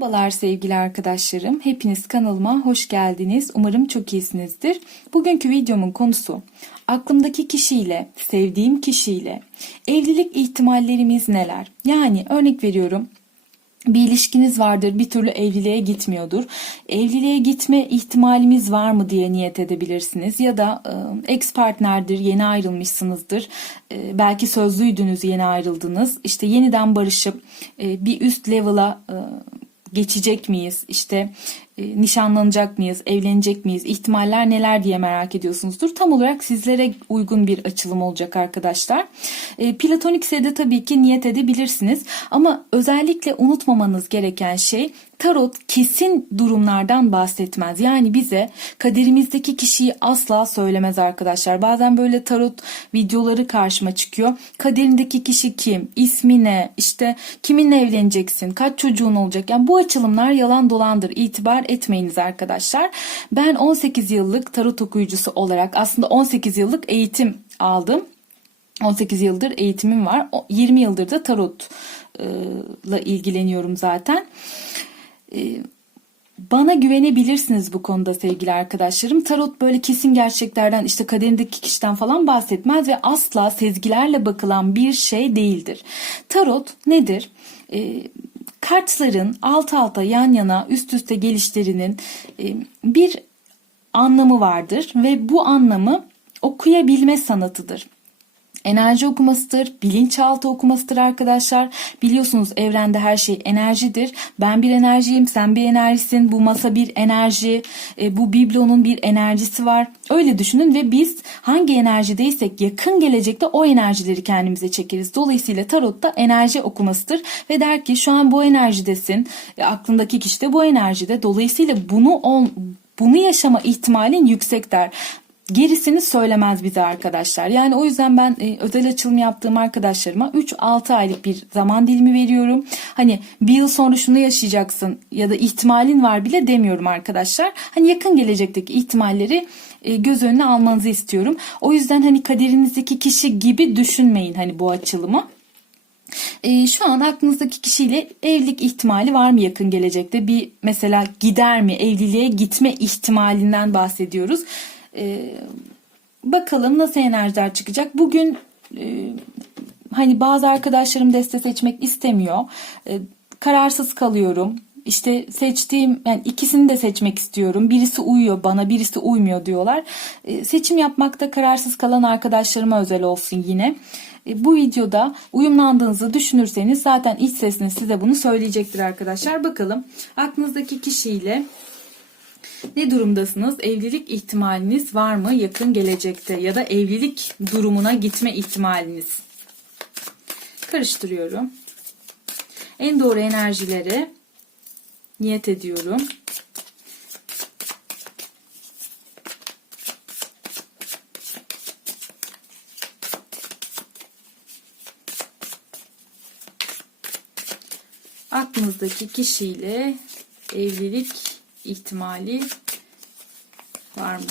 Merhabalar sevgili arkadaşlarım. Hepiniz kanalıma hoş geldiniz. Umarım çok iyisinizdir. Bugünkü videomun konusu aklımdaki kişiyle, sevdiğim kişiyle evlilik ihtimallerimiz neler? Yani örnek veriyorum bir ilişkiniz vardır bir türlü evliliğe gitmiyordur. Evliliğe gitme ihtimalimiz var mı diye niyet edebilirsiniz. Ya da e, ex partnerdir yeni ayrılmışsınızdır. E, belki sözlüydünüz yeni ayrıldınız. İşte yeniden barışıp e, bir üst level'a e, geçecek miyiz? İşte e, nişanlanacak mıyız? Evlenecek miyiz? İhtimaller neler diye merak ediyorsunuzdur. Tam olarak sizlere uygun bir açılım olacak arkadaşlar. E, platonikse de tabii ki niyet edebilirsiniz. Ama özellikle unutmamanız gereken şey tarot kesin durumlardan bahsetmez. Yani bize kaderimizdeki kişiyi asla söylemez arkadaşlar. Bazen böyle tarot videoları karşıma çıkıyor. Kaderindeki kişi kim? İsmi ne? İşte kiminle evleneceksin? Kaç çocuğun olacak? Yani bu açılımlar yalan dolandır. İtibar etmeyiniz arkadaşlar. Ben 18 yıllık tarot okuyucusu olarak aslında 18 yıllık eğitim aldım. 18 yıldır eğitimim var. 20 yıldır da tarotla ilgileniyorum zaten. Bana güvenebilirsiniz bu konuda sevgili arkadaşlarım. Tarot böyle kesin gerçeklerden işte kaderindeki kişiden falan bahsetmez ve asla sezgilerle bakılan bir şey değildir. Tarot nedir? Ee, kartların alt alta yan yana üst üste gelişlerinin e, bir anlamı vardır ve bu anlamı okuyabilme sanatıdır enerji okumasıdır, bilinçaltı okumasıdır arkadaşlar. Biliyorsunuz evrende her şey enerjidir. Ben bir enerjiyim, sen bir enerjisin. Bu masa bir enerji, e, bu biblonun bir enerjisi var. Öyle düşünün ve biz hangi enerjideysek yakın gelecekte o enerjileri kendimize çekeriz. Dolayısıyla tarot da enerji okumasıdır ve der ki şu an bu enerjidesin. E, aklındaki kişi de bu enerjide. Dolayısıyla bunu bunu yaşama ihtimalin yüksek der gerisini söylemez bize arkadaşlar. Yani o yüzden ben e, özel açılım yaptığım arkadaşlarıma 3-6 aylık bir zaman dilimi veriyorum. Hani bir yıl sonra şunu yaşayacaksın ya da ihtimalin var bile demiyorum arkadaşlar. Hani yakın gelecekteki ihtimalleri e, göz önüne almanızı istiyorum. O yüzden hani kaderinizdeki kişi gibi düşünmeyin hani bu açılımı. E, şu an aklınızdaki kişiyle evlilik ihtimali var mı yakın gelecekte? Bir mesela gider mi? Evliliğe gitme ihtimalinden bahsediyoruz. E, bakalım nasıl enerjiler çıkacak. Bugün e, hani bazı arkadaşlarım deste seçmek istemiyor. E, kararsız kalıyorum. İşte seçtiğim yani ikisini de seçmek istiyorum. Birisi uyuyor bana, birisi uymuyor diyorlar. E, seçim yapmakta kararsız kalan arkadaşlarıma özel olsun yine. Bu videoda uyumlandığınızı düşünürseniz zaten iç sesiniz size bunu söyleyecektir arkadaşlar. Bakalım aklınızdaki kişiyle ne durumdasınız? Evlilik ihtimaliniz var mı yakın gelecekte ya da evlilik durumuna gitme ihtimaliniz? Karıştırıyorum. En doğru enerjileri niyet ediyorum. aklınızdaki kişiyle evlilik ihtimali var mı?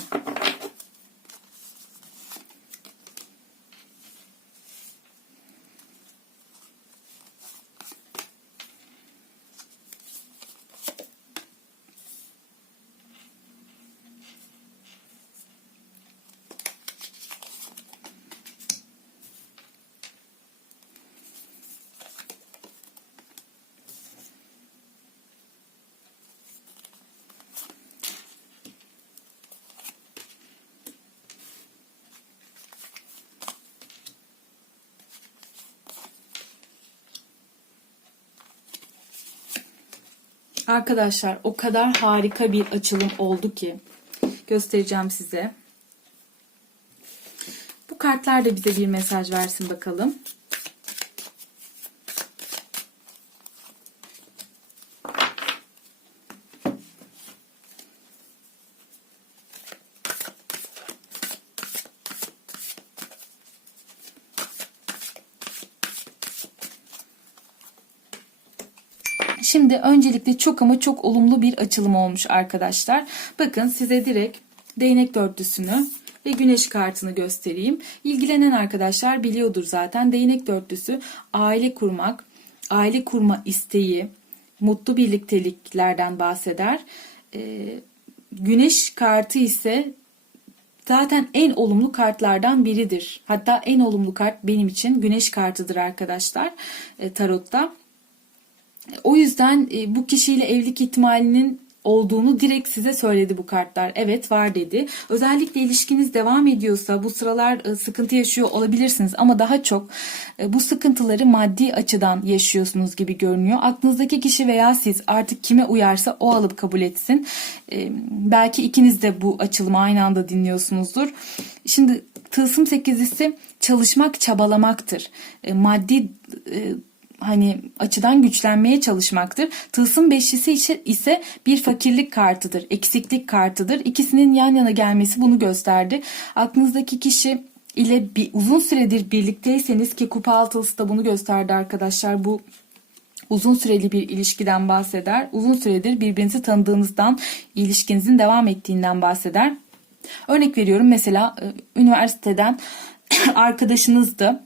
Arkadaşlar o kadar harika bir açılım oldu ki göstereceğim size. Bu kartlar da bize bir mesaj versin bakalım. Şimdi öncelikle çok ama çok olumlu bir açılım olmuş arkadaşlar. Bakın size direkt değnek dörtlüsünü ve güneş kartını göstereyim. İlgilenen arkadaşlar biliyordur zaten. Değnek dörtlüsü aile kurmak, aile kurma isteği, mutlu birlikteliklerden bahseder. E, güneş kartı ise zaten en olumlu kartlardan biridir. Hatta en olumlu kart benim için güneş kartıdır arkadaşlar e, tarotta. O yüzden e, bu kişiyle evlilik ihtimalinin olduğunu direkt size söyledi bu kartlar. Evet var dedi. Özellikle ilişkiniz devam ediyorsa bu sıralar e, sıkıntı yaşıyor olabilirsiniz ama daha çok e, bu sıkıntıları maddi açıdan yaşıyorsunuz gibi görünüyor. Aklınızdaki kişi veya siz artık kime uyarsa o alıp kabul etsin. Belki ikiniz de bu açılımı aynı anda dinliyorsunuzdur. Şimdi tılsım sekizlisi çalışmak, çabalamaktır. Maddi hani açıdan güçlenmeye çalışmaktır. Tılsım beşlisi ise- bir fakirlik kartıdır, eksiklik kartıdır. İkisinin yan yana gelmesi bunu gösterdi. Aklınızdaki kişi ile bir uzun süredir birlikteyseniz ki kupa altılısı da bunu gösterdi arkadaşlar. Bu uzun süreli bir ilişkiden bahseder. Uzun süredir birbirinizi tanıdığınızdan, ilişkinizin devam ettiğinden bahseder. Örnek veriyorum mesela e, üniversiteden arkadaşınızdı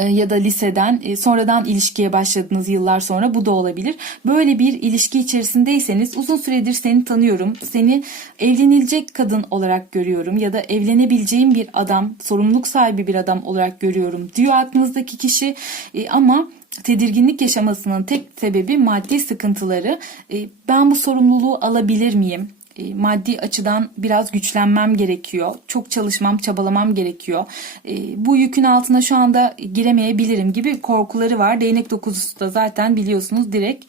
ya da liseden e, sonradan ilişkiye başladığınız yıllar sonra bu da olabilir. Böyle bir ilişki içerisindeyseniz uzun süredir seni tanıyorum. Seni evlenilecek kadın olarak görüyorum ya da evlenebileceğim bir adam, sorumluluk sahibi bir adam olarak görüyorum diyor aklınızdaki kişi. E, ama tedirginlik yaşamasının tek sebebi maddi sıkıntıları. E, Ben bu sorumluluğu alabilir miyim? E, maddi açıdan biraz güçlenmem gerekiyor. Çok çalışmam, çabalamam gerekiyor. E, Bu yükün altına şu anda giremeyebilirim gibi korkuları var. Değnek dokuzusu da zaten biliyorsunuz direkt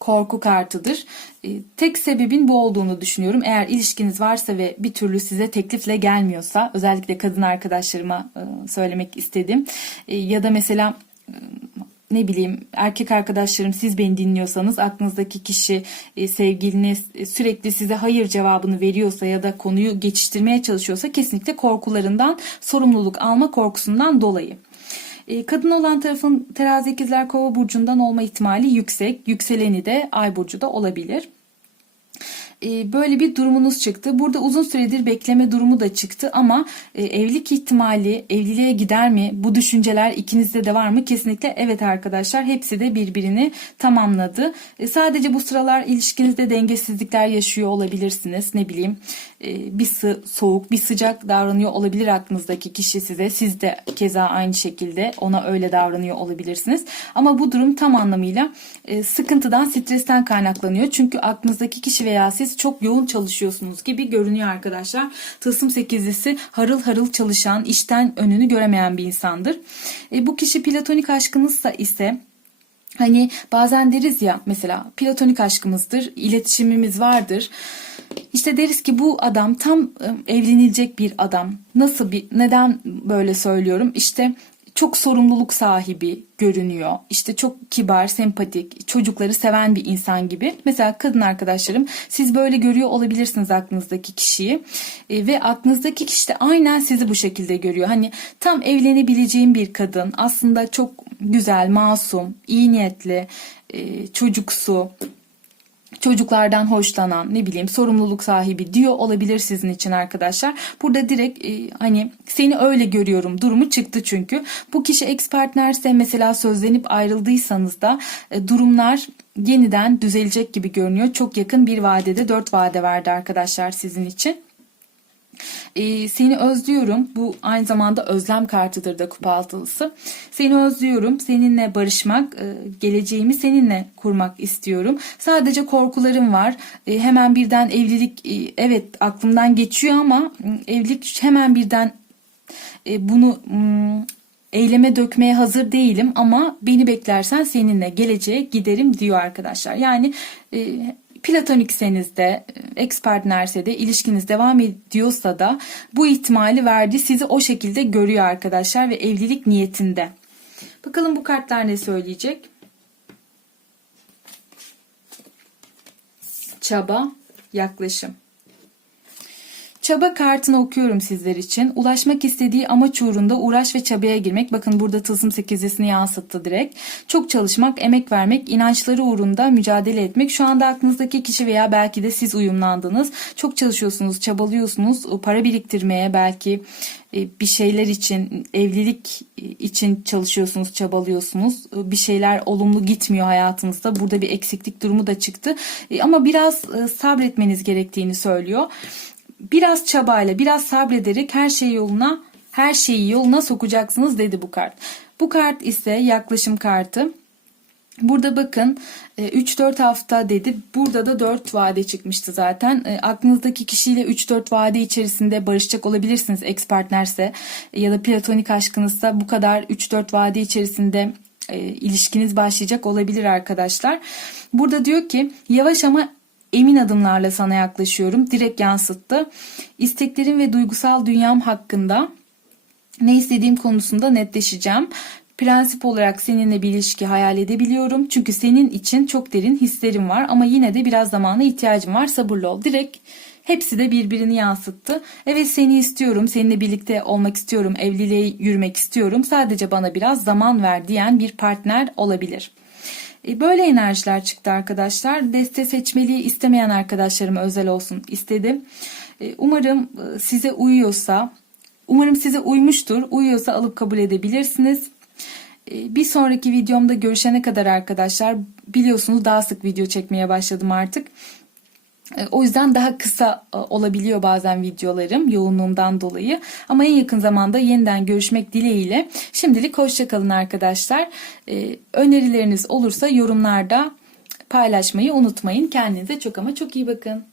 korku kartıdır. E, Tek sebebin bu olduğunu düşünüyorum. Eğer ilişkiniz varsa ve bir türlü size teklifle gelmiyorsa özellikle kadın arkadaşlarıma söylemek istedim. Ya da mesela ne bileyim erkek arkadaşlarım siz beni dinliyorsanız aklınızdaki kişi e, sevgiliniz e, sürekli size hayır cevabını veriyorsa ya da konuyu geçiştirmeye çalışıyorsa kesinlikle korkularından sorumluluk alma korkusundan dolayı. E, Kadın olan tarafın terazi ikizler kova burcundan olma ihtimali yüksek. Yükseleni de ay burcu da olabilir. E, Böyle bir durumunuz çıktı. Burada uzun süredir bekleme durumu da çıktı ama e, evlilik ihtimali evliliğe gider mi? Bu düşünceler ikinizde de var mı? Kesinlikle evet arkadaşlar. Hepsi de birbirini tamamladı. E, Sadece bu sıralar ilişkinizde dengesizlikler yaşıyor olabilirsiniz. Ne bileyim bir soğuk bir sıcak davranıyor olabilir aklınızdaki kişi size. Siz de keza aynı şekilde ona öyle davranıyor olabilirsiniz. Ama bu durum tam anlamıyla sıkıntıdan, stresten kaynaklanıyor. Çünkü aklınızdaki kişi veya siz çok yoğun çalışıyorsunuz gibi görünüyor arkadaşlar. Tılsım sekizlisi harıl harıl çalışan, işten önünü göremeyen bir insandır. E, bu kişi platonik aşkınızsa ise Hani bazen deriz ya mesela platonik aşkımızdır, iletişimimiz vardır. İşte deriz ki bu adam tam e, evlenilecek bir adam. Nasıl bir neden böyle söylüyorum? İşte çok sorumluluk sahibi görünüyor. İşte çok kibar, sempatik, çocukları seven bir insan gibi. Mesela kadın arkadaşlarım siz böyle görüyor olabilirsiniz aklınızdaki kişiyi. E, ve aklınızdaki kişi de aynen sizi bu şekilde görüyor. Hani tam evlenebileceğim bir kadın. Aslında çok güzel, masum, iyi niyetli, e, çocuksu, çocuklardan hoşlanan ne bileyim sorumluluk sahibi diyor olabilir sizin için arkadaşlar. Burada direkt e, hani seni öyle görüyorum durumu çıktı çünkü. Bu kişi ex partnerse mesela sözlenip ayrıldıysanız da e, durumlar yeniden düzelecek gibi görünüyor. Çok yakın bir vadede dört vade verdi arkadaşlar sizin için. Ee, seni özlüyorum. Bu aynı zamanda özlem kartıdır da kupa altılısı. Seni özlüyorum. Seninle barışmak, e, geleceğimi seninle kurmak istiyorum. Sadece korkularım var. E, hemen birden evlilik e, evet aklımdan geçiyor ama e, evlilik hemen birden e, bunu mm, eyleme dökmeye hazır değilim ama beni beklersen seninle geleceğe giderim diyor arkadaşlar. Yani e, platonikseniz de, ex partnerse de ilişkiniz devam ediyorsa da bu ihtimali verdi. Sizi o şekilde görüyor arkadaşlar ve evlilik niyetinde. Bakalım bu kartlar ne söyleyecek? Çaba, yaklaşım. Çaba kartını okuyorum sizler için. Ulaşmak istediği amaç uğrunda uğraş ve çabaya girmek. Bakın burada tılsım sekizlisini yansıttı direkt. Çok çalışmak, emek vermek, inançları uğrunda mücadele etmek. Şu anda aklınızdaki kişi veya belki de siz uyumlandınız. Çok çalışıyorsunuz, çabalıyorsunuz. Para biriktirmeye belki e, bir şeyler için, evlilik için çalışıyorsunuz, çabalıyorsunuz. E, Bir şeyler olumlu gitmiyor hayatınızda. Burada bir eksiklik durumu da çıktı. E, Ama biraz sabretmeniz gerektiğini söylüyor. Biraz çabayla, biraz sabrederek her şey yoluna, her şeyi yoluna sokacaksınız dedi bu kart. Bu kart ise yaklaşım kartı. Burada bakın e, 3-4 hafta dedi. Burada da 4 vade çıkmıştı zaten. E, Aklınızdaki kişiyle 3-4 vade içerisinde barışacak olabilirsiniz ex partnerse e, ya da platonik aşkınızsa bu kadar 3-4 vade içerisinde e, ilişkiniz başlayacak olabilir arkadaşlar. Burada diyor ki yavaş ama emin adımlarla sana yaklaşıyorum. Direkt yansıttı. İsteklerim ve duygusal dünyam hakkında ne istediğim konusunda netleşeceğim. Prensip olarak seninle bir ilişki hayal edebiliyorum. Çünkü senin için çok derin hislerim var ama yine de biraz zamana ihtiyacım var. Sabırlı ol. Direkt hepsi de birbirini yansıttı. Evet seni istiyorum. Seninle birlikte olmak istiyorum. Evliliğe yürümek istiyorum. Sadece bana biraz zaman ver diyen bir partner olabilir. E, Böyle enerjiler çıktı arkadaşlar. Deste seçmeliği istemeyen arkadaşlarıma özel olsun istedim. E, Umarım e, size uyuyorsa, umarım size uymuştur. Uyuyorsa alıp kabul edebilirsiniz. Bir sonraki videomda görüşene kadar arkadaşlar biliyorsunuz daha sık video çekmeye başladım artık. E, O yüzden daha kısa e, olabiliyor bazen videolarım yoğunluğumdan dolayı. Ama en yakın zamanda yeniden görüşmek dileğiyle. Şimdilik hoşçakalın arkadaşlar. E, Önerileriniz olursa yorumlarda paylaşmayı unutmayın. Kendinize çok ama çok iyi bakın.